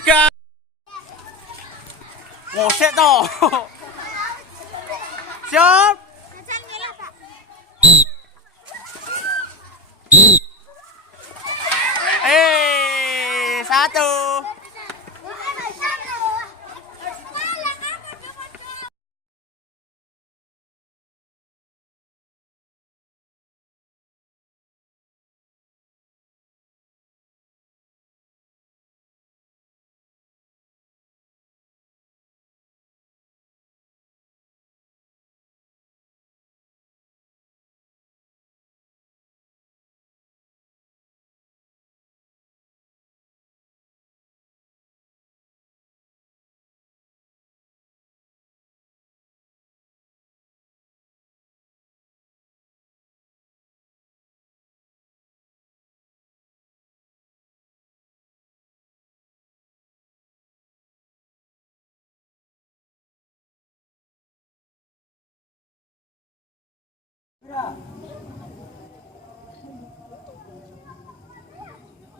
3. Ngosek toh. Siap. Satu.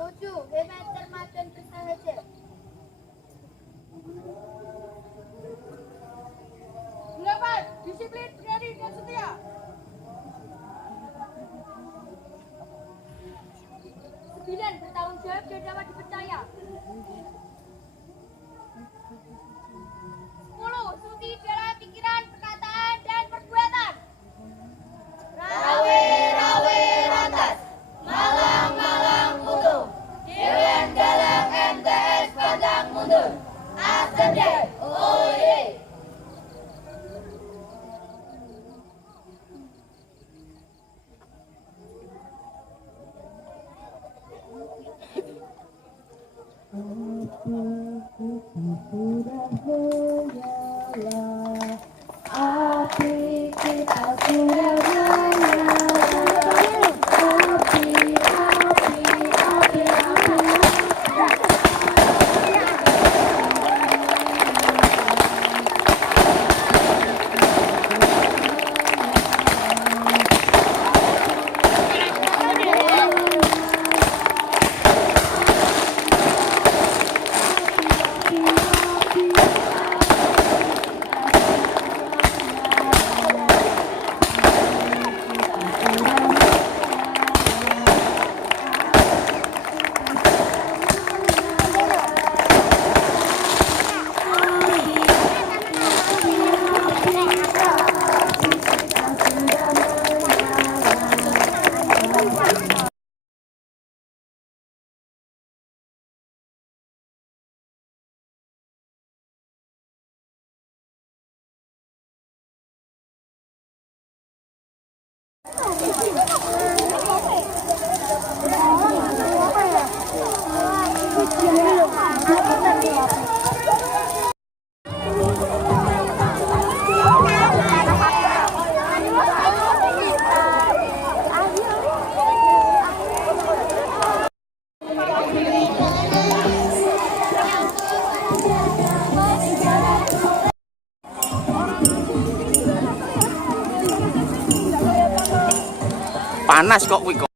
Tujuh, meter makan bersahaja. 8, disiplin, berani dan setia. 9, bertanggung jawab dan dapat dipercaya. 10, suci dalam pikiran, perkataan, dan perbuatan. Rawe ratas, malang utuh, Dewan Galang MTS pantang mundur. Asende, oye. Api kita sudah menyala. Panas kok kuwi kok.